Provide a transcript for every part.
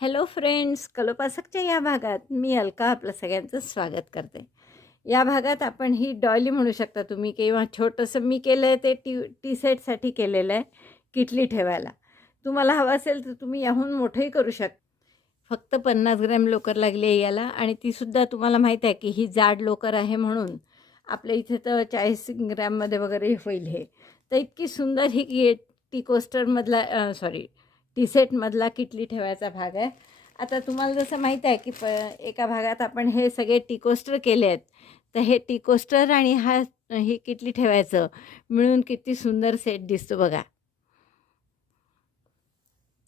Hello friends कलोपासकच्या या भागात मी अलका आपलं सगळ्यांचं स्वागत करते. या भागात आपण ही डॉयली म्हणू शकता तुम्ही किंवा छोटंसं मी केलं आहे ते टी टी सेटसाठी केलेलं आहे किटली ठेवायला. तुम्हाला हवं असेल तर तुम्ही याहून मोठंही करू शकता फक्त पन्नास ग्रॅम लोकर लागली आहे याला आणि तीसुद्धा तुम्हाला माहीत आहे की ही जाड लोकर आहे म्हणून आपल्या इथे तर चाळीस ग्रॅममध्ये वगैरे होईल हे. तर इतकी सुंदर ही की टी कोस्टरमधला सॉरी टी सेटमधला किटली ठेवायचा भाग आहे. आता तुम्हाला जसं माहीत आहे की प एका भागात आपण हे सगळे टी कोस्टर केले आहेत. तर हे टी कोस्टर आणि हा ही किटली ठेवायचं. मिळून किती सुंदर सेट दिसतो बघा.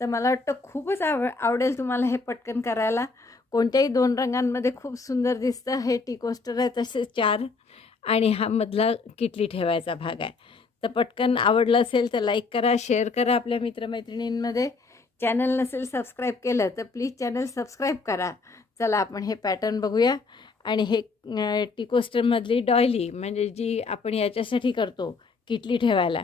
तर मला वाटतं खूपच आव आवडेल तुम्हाला हे पटकन करायला. कोणत्याही दोन रंगांमध्ये खूप सुंदर दिसतं. हे टी कोस्टर आहे तसे चार आणि हा मधला किटली ठेवायचा भाग आहे. तर पटकन आवडलं असेल तर लाईक करा शेअर करा आपल्या मित्रमैत्रिणींमध्ये. चॅनल नसेल सबस्क्राईब केलं तर प्लीज चॅनल सबस्क्राईब करा. चला आपण हे पॅटर्न बघूया. आणि हे टिकोस्टरमधली डॉयली म्हणजे जी आपण याच्यासाठी करतो किटली ठेवायला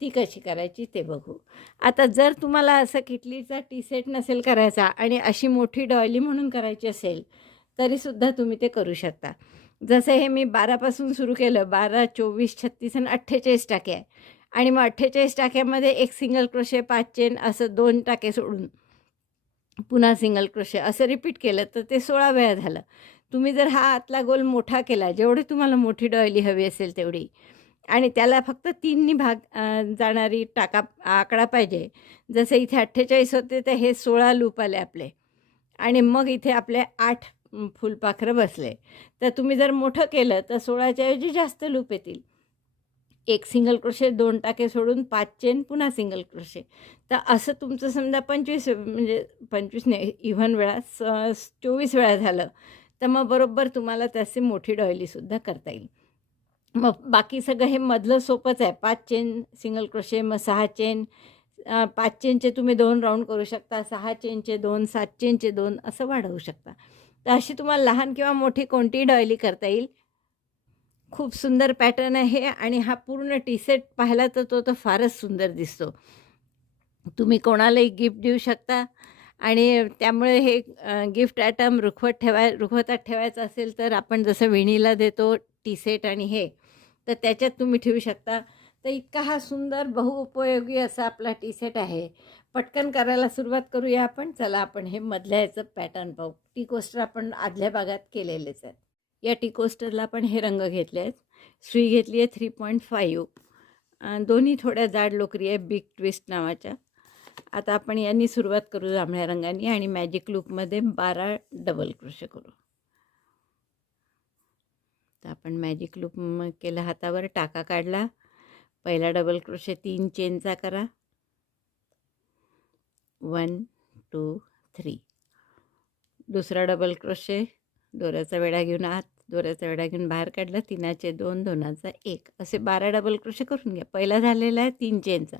ती कशी करायची ते बघू. आता जर तुम्हाला असं किटलीचा टी सेट नसेल करायचा आणि अशी मोठी डॉयली म्हणून करायची असेल तरीसुद्धा तुम्ही ते करू शकता. जसं हे मी बारापासून सुरू केलं बारा चोवीस छत्तीस आणि अठ्ठेचाळीस टाके आहे. आणि मग अठ्ठेचाळीस टाक्यामध्ये एक सिंगल क्रोशे पाच चेन असं दोन टाके सोडून पुन्हा सिंगल क्रोशे असं रिपीट केलं तर ते सोळा वेळा झालं. तुम्ही जर हा आतला गोल मोठा केला जेवढी तुम्हाला मोठी डॉयली हवी असेल तेवढी. आणि त्याला फक्त तीननी भाग जाणारी टाका आकडा पाहिजे. जसं इथे अठ्ठेचाळीस होते तर हे सोळा लूप आले आपले. आणि मग इथे आपले आठ फुलपाखरं बसले. तर तुम्ही जर मोठं केलं तर सोळाच्या ऐवजी जास्त लूप येतील. एक सिंगल क्रोशे दोन टाके सोडून पाच चेन पुन्हा सिंगल क्रोशे तर असं तुमचं समजा पंचवीस म्हणजे पंचवीस नाही इव्हन वेळा स चोवीस वेळा झालं तर मग बरोबर तुम्हाला त्याची मोठी डॉयलीसुद्धा करता येईल. मग बाकी सगळं हे मधलं सोपंच आहे. पाच चेन सिंगल क्रोशे मग सहा चेन पाच चेनचे तुम्ही दोन राऊंड करू शकता सहा चेनचे दोन सात चेनचे दोन असं वाढवू शकता. तर अशी तुम्हाला लहान किंवा मोठी कोणतीही डॉयली करता येईल. खूप सुंदर पॅटर्न आहे आणि हा पूर्ण टी सेट पाहिला तर तो तर फारच सुंदर दिसतो. तुम्ही कोणालाही गिफ्ट देऊ शकता आणि त्यामुळे हे गिफ्ट आयटम रुखवत ठेवाय रुखवतात ठेवायचं असेल तर आपण जसं विणीला देतो टी सेट आणि हे तर त्याच्यात तुम्ही ठेवू शकता. तर इतका हा सुंदर बहुउपयोगी असा आपला टी सेट आहे. पटकन करायला सुरुवात करूया आपण. चला आपण हे मधल्या ह्याचं पॅटर्न पाहू. टी कोस्टर आपण आदल्या भागात केलेलेच आहेत. या टी कोस्टरला आपण हे रंग घेतले आहेत. श्री घेतली आहे थ्री पॉईंट फाईव्ह दोन्ही थोड्या जाड लोकरी आहे बिग ट्विस्ट नावाच्या. आता आपण यांनी सुरुवात करू जांभळ्या रंगाने आणि मॅजिक लूपमध्ये बारा डबल क्रोशे करू. तर आपण मॅजिक लूप केलं हातावर टाका काढला. पहिला डबल क्रोशे तीन चेनचा करा. One two three. दुसरा डबल क्रोशे दोऱ्याचा वेढा घेऊन आत दोऱ्याचा वेढा घेऊन बाहेर काढला. तिनाचे दोन दोनाचा एक. असे बारा डबल क्रोशे करून घ्या. पहिला झालेला आहे तीन चेनचा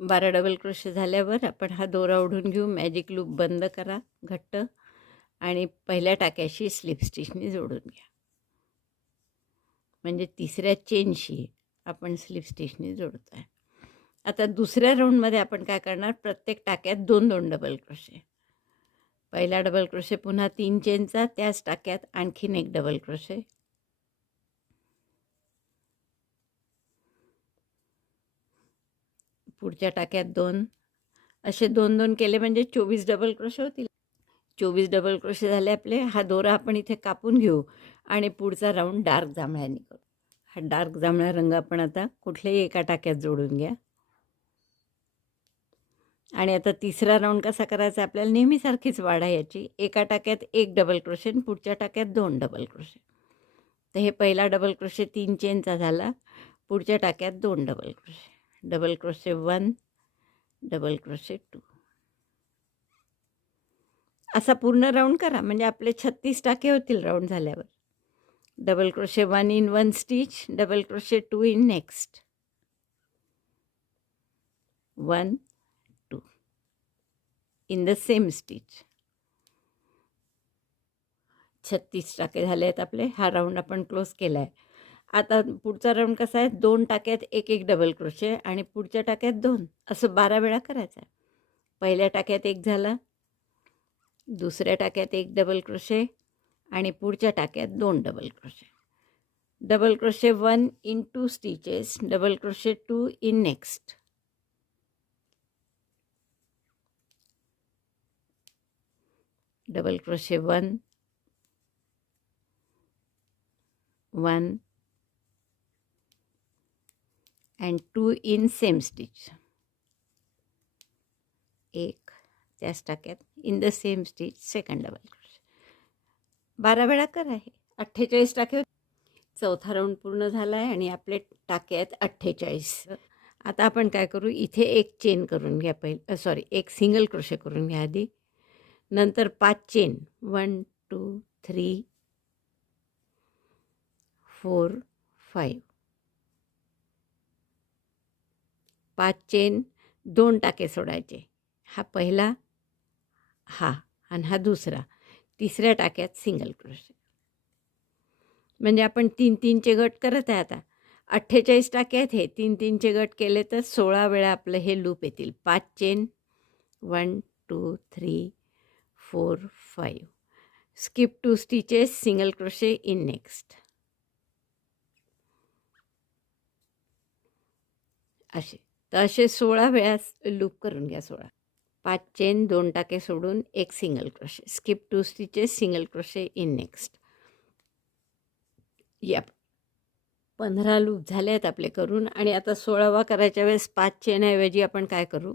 बारा डबल क्रोशे झाल्यावर आपण हा दोरा ओढून घेऊ. मॅजिक लूप बंद करा. घट्ट. आणि पहिल्या टाक्याशी स्लिप स्टिचने जोडून घ्या. म्हणजे तिसऱ्या चेनशी आपण स्लिप स्टिचने जोडतो आहे आता दुसऱ्या राऊंडमध्ये आपण काय करणार? प्रत्येक टाक्यात दोन दोन डबल क्रोशे पहिला डबल क्रोशे पुन्हा तीन चेनचा त्याच टाक्यात आणखीन एक डबल क्रोशे पुढच्या टाक्यात दोन. असे दोन दोन केले म्हणजे चोवीस डबल क्रोशे होतील. चोवीस डबल क्रोशे झाले आपले. हा दोरा आपण इथे कापून घेऊ आणि पुढचा राऊंड डार्क जांभळ्याने करू. हा डार्क जांभळा रंग आपण आता कुठल्याही एका टाक्यात जोडून घ्या. आणि आता तिसरा राऊंड कसा करायचा? आपल्याला नेहमीसारखीच वाढायची याची. एका टाक्यात एक डबल क्रोशे आणि पुढच्या टाक्यात दोन डबल क्रोशे तर हे पहिला डबल क्रोशे तीन चेनचा झाला. पुढच्या टाक्यात दोन double crochet double crochet one double crochet two असा पूर्ण राऊंड करा. म्हणजे आपले छत्तीस टाके होतील राऊंड झाल्यावर. Double crochet one in one stitch double crochet two in next one in the same stitch. छत्तीस टाके झाले आहेत आपले. हा राऊंड आपण क्लोज केला आहे आता पुढचा राऊंड कसा आहे? दोन टाक्यात एक एक डबल क्रोशे आणि पुढच्या टाक्यात दोन. असं बारा वेळा करायचं आहे पहिल्या टाक्यात एक झाला. दुसऱ्या टाक्यात एक डबल क्रोशे आणि पुढच्या टाक्यात दोन double crochet. Double crochet one in two stitches. Double crochet two in next. Double crochet one one and two in same stitch एक त्याच टाक्यात in the same stitch second double crochet बारा वेळा करा हे अठ्ठेचाळीस टाके चौथा राऊंड पूर्ण झाला आहे आणि आपले टाके आहेत अठ्ठेचाळीस. आता आपण काय करू? इथे एक चेन करून घ्या पहिले सॉरी एक सिंगल क्रोशे करून घ्या आधी. नंतर पाच chain one two three four five पाच चेन दोन टाके सोडायचे. हा पहिला हा आणि हा दुसरा. तिसऱ्या टाक्यात सिंगल क्रोशे म्हणजे आपण तीन तीनचे गट करत आहे आता. अठ्ठेचाळीस टाके आहेत हे. तीन तीनचे गट केले तर सोळा वेळा आपलं हे लूप येतील. पाच chain one two three four five skip two stitches single crochet in next असे. तर असे सोळा वेळा लूप करून घ्या सोळा. पाच चेन दोन टाके सोडून एक single crochet skip two stitches single crochet in next या पंधरा लूप झाले आहेत आपले करून. आणि आता सोळावा करायच्या वेळेस पाच चेनऐवजी आपण काय करू?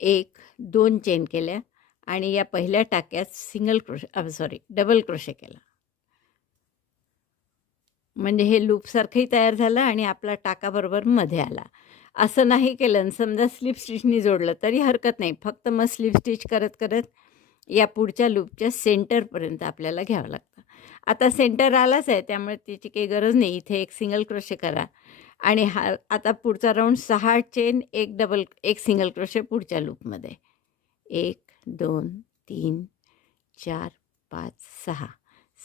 एक दोन चेन केल्या. आणि या पहिल्या टाक्यात single crochet sorry double crochet केला. म्हणजे हे लूपसारखंही तयार झालं आणि आपला टाकाबरोबरमध्ये आला. असं नाही केलं. आणि समजा स्लिप स्टिचनी जोडलं तरी हरकत नाही. फक्त मग स्लिप स्टिच करत करत या पुढच्या लूपच्या सेंटरपर्यंत आपल्याला घ्यावं लागतं. आता सेंटर आलाच आहे त्यामुळे त्याची काही गरज नाही. इथे एक सिंगल क्रोशे करा. आणि हा आता पुढचा राऊंड सहा चेन एक डबल एक सिंगल क्रोशे पुढच्या लूपमध्ये एक दोन तीन चार पाच सहा.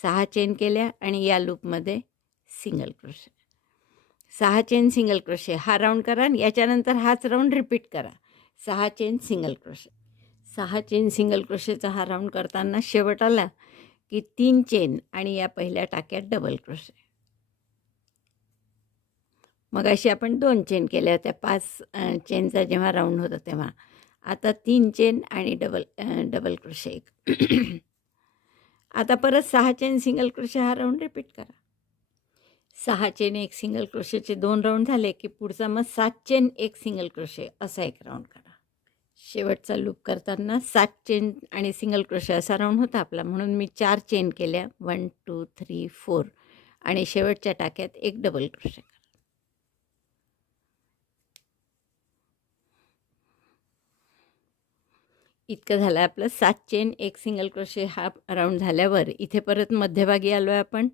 सहा चेन केल्या आणि या लूपमध्ये सिंगल क्रोशे. सहा चेन सिंगल क्रोशे. हा राऊंड करा आणि याच्यानंतर हाच राऊंड रिपीट करा. सहा चेन सिंगल क्रोशे. सहा चेन सिंगल क्रोशेचा हा राऊंड करताना शेवट आला की तीन चेन आणि या पहिल्या टाक्यात डबल क्रोशे. मग अशी आपण दोन चेन केल्या होत्या. पाच चेनचा जेव्हा राऊंड होता तेव्हा. आता तीन चेन आणि डबल डबल क्रोशे एक आता परत सहा चेन सिंगल क्रोशे हा राऊंड रिपीट करा. सहा चेन एक सिंगल क्रोशेचे दोन राऊंड झाले की पुढचा मग सात चेन एक सिंगल क्रोशे असा एक राऊंड करा. शेवटचा लूप करताना सात चेन आणि सिंगल क्रोशे असा राऊंड होता आपला. म्हणून मी चार चेन केल्या. वन टू थ्री फोर आणि शेवटच्या टाक्यात एक डबल क्रोशे इतकं झालं आपलं सात चेन एक सिंगल क्रोशे हा राऊंड झाल्यावर इथे परत मध्यभागी आलो आहे आपण.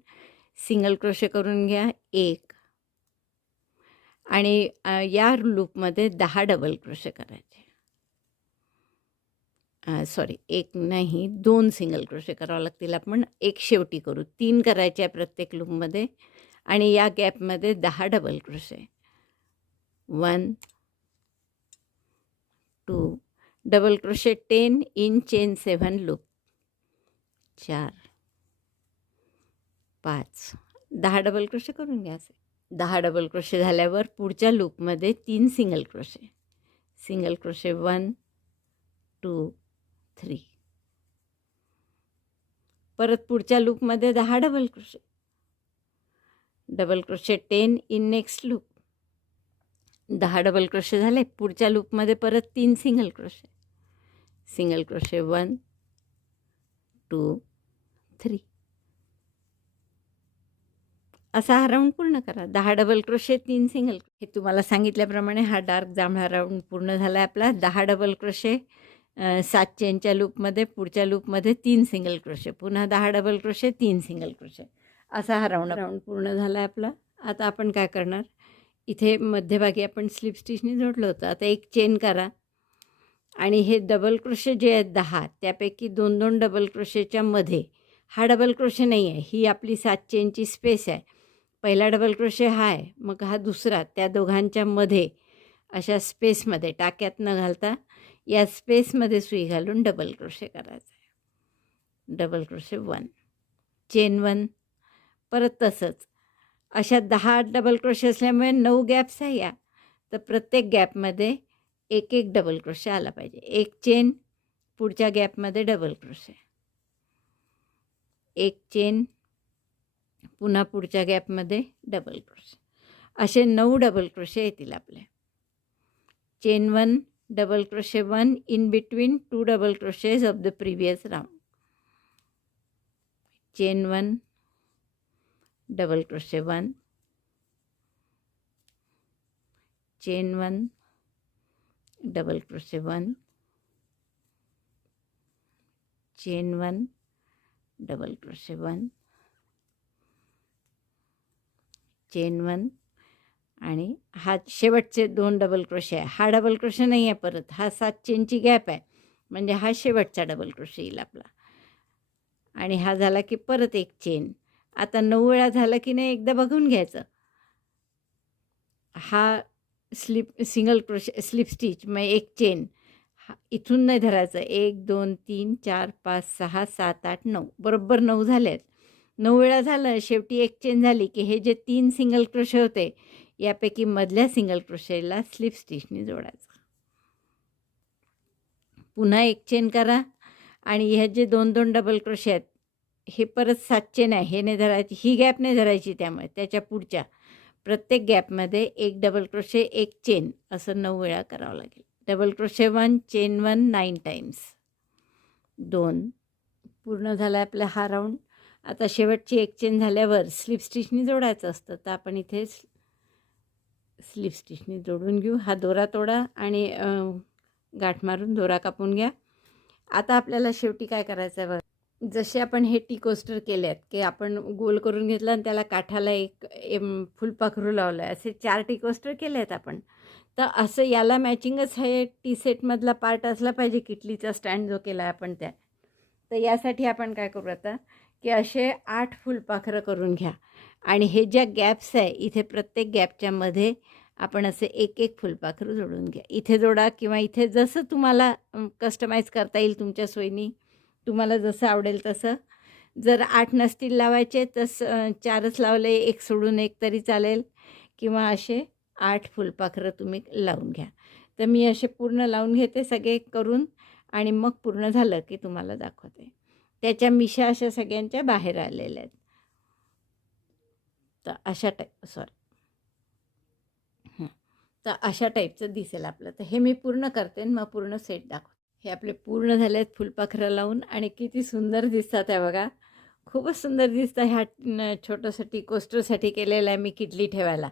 सिंगल क्रोशे करून घ्या. एक. आणि या लूपमध्ये दहा डबल क्रोशे करायचे. सॉरी एक नाही दोन सिंगल क्रोशे करावं लागतील आपण. एक शेवटी करू. तीन करायचे आहे प्रत्येक लूपमध्ये. आणि या गॅपमध्ये दहा double crochet. One two double crochet ten in chain seven loop चार. पाच. दहा डबल क्रोशे करून घ्या असे. दहा डबल क्रोशे झाल्यावर पुढच्या लूपमध्ये तीन single crochet single crochet one two three परत पुढच्या लूपमध्ये दहा double crochet double crochet ten in next loop दहा डबल क्रोशे झाले पुढच्या लूपमध्ये परत तीन single crochet single crochet one two three असा हा राऊंड पूर्ण करा. दहा डबल क्रोशे तीन सिंगल हे तुम्हाला सांगितल्याप्रमाणे हा डार्क जांभळा राऊंड पूर्ण झाला आहे आपला. दहा डबल क्रोशे सात चेनच्या लूपमध्ये पुढच्या लूपमध्ये तीन सिंगल क्रोशे पुन्हा दहा डबल क्रोशे तीन सिंगल क्रोशे असा हा राऊंड राऊंड पूर्ण झाला आहे आपला. आता आपण काय करणार? इथे मध्यभागी आपण स्लिप स्टिचने जोडलं होतं. आता एक चेन करा. आणि हे डबल क्रोशे जे आहेत दहा त्यापैकी दोन दोन डबल क्रोशेच्या मध्ये. हा डबल क्रोशे नाही आहे. ही आपली सात चेनची स्पेस आहे. पहिला डबल क्रोशे हा आहे मग हा दुसरा. त्या दोघांच्या मध्ये अशा स्पेसमध्ये टाक्यात न घालता या स्पेसमध्ये सुई घालून डबल क्रोशे करायचं आहे. Double crochet one chain one परत तसंच. अशा दहा डबल क्रोशे असल्यामुळे नऊ गॅप्स आहे या. तर प्रत्येक गॅपमध्ये एक एक डबल क्रोशे आला पाहिजे. एक चेन पुढच्या गॅपमध्ये डबल क्रोशे एक चेन पुन्हा पुढच्या गॅपमध्ये डबल क्रोशे असे नऊ डबल क्रोशे येतील आपले. Chain one double crochet one in between two double crochets of the previous round chain one double crochet one chain one double crochet one chain one double crochet one chain one आणि हा शेवटचे दोन double crochet आहे. हा double crochet नाही आहे परत. हा सात चेनची गॅप आहे. म्हणजे हा शेवटचा डबल क्रोशे येईल आपला. आणि हा झाला की परत एक चेन. आता नऊ वेळा झाला की नाही एकदा बघून घ्यायचं. हा slip single crochet slip stitch मग एक चेन हा इथून नाही धरायचं. एक दोन तीन चार पाच सहा सात आठ नऊ. बरोबर नऊ झाले आहेत नऊ वेळा झालं शेवटी एक चेन झाली की हे जे तीन सिंगल क्रोशे होते यापैकी मधल्या सिंगल क्रोशेला स्लिप स्टिचने जोडायचं. पुन्हा एक चेन करा आणि ह्या जे दोन दोन डबल क्रोशे आहेत हे परत सात चेन आहे हे नाही धरायची ही गॅप नाही धरायची त्यामुळे त्याच्या पुढच्या. प्रत्येक गॅपमध्ये एक डबल क्रोशे एक चेन असं नऊ वेळा करावं लागेल. Double crochet one chain one nine times दोन. पूर्ण झाला आपला हा राऊंड आता शेवटची एक चेन झाल्यावर स्लिप स्टिचनी जोडायचं असतं तर आपण इथे स्लिप स्टिचनी जोडून घेऊ. हा दोरा तोडा आणि गाठ मारून दोरा कापून घ्या. आता आपल्याला शेवटी काय करायचं आहे बघा. जसे आपण हे टी कोस्टर केले आहेत की आपण गोल करून घेतलं आणि त्याला काठाला एक एम फुलपाखरू लावलं आहे असे चार टी कोस्टर केले आहेत आपण. तर असं याला मॅचिंगच हे टी सेटमधला पार्ट असला पाहिजे किटलीचा स्टँड जो केला आहे आपण त्या. तर यासाठी आपण काय करू आता की असे आठ फुलपाखरं करून घ्या. आणि हे ज्या गॅप्स आहे इथे प्रत्येक गॅपच्या मध्ये आपण असे एक एक फुलपाखरू जोडून घ्या. इथे जोडा किंवा इथे जसं तुम्हाला कस्टमाइज करता येईल तुमच्या सोयीनी तुम्हाला जसं आवडेल तसं. जर आठ नसतील लावायचे तस चारच लावले एक सोडून एक तरी चालेल. किंवा असे आठ फुलपाखरं तुम्ही लावून घ्या. तर मी असे पूर्ण लावून घेते सगळे करून आणि मग पूर्ण झालं की तुम्हाला दाखवते. त्याच्या मिशा अशा सगळ्यांच्या बाहेर आलेल्या आहेत. तर अशा टाईप सॉरी तर अशा टाईपचं दिसेल आपलं. तर हे मी पूर्ण करते आणि मग पूर्ण सेट दाखवते. हे आपले पूर्ण झाले आहेत फुलपाखरं लावून आणि किती सुंदर दिसतात आहे बघा. खूपच सुंदर दिसतं ह्या छोटंसाठी कोस्टरसाठी केलेलं आहे मी किटली ठेवायला.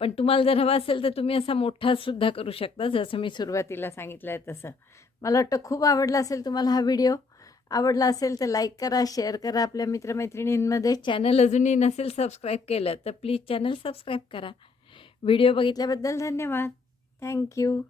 पण तुम्हाला जर हवा असेल तर तुम्ही असा मोठासुद्धा करू शकता जसं मी सुरुवातीला सांगितलं आहे तसं. मला वाटतं खूप आवडला असेल तुम्हाला हा व्हिडिओ. आवडला असेल तर लाईक करा शेअर करा. आपल्या मित्रमैत्रिणींमध्ये चॅनल अजूनही नसेल सबस्क्राईब केलं तर प्लीज चॅनल सबस्क्राईब करा. व्हिडिओ बघितल्याबद्दल धन्यवाद. Thank you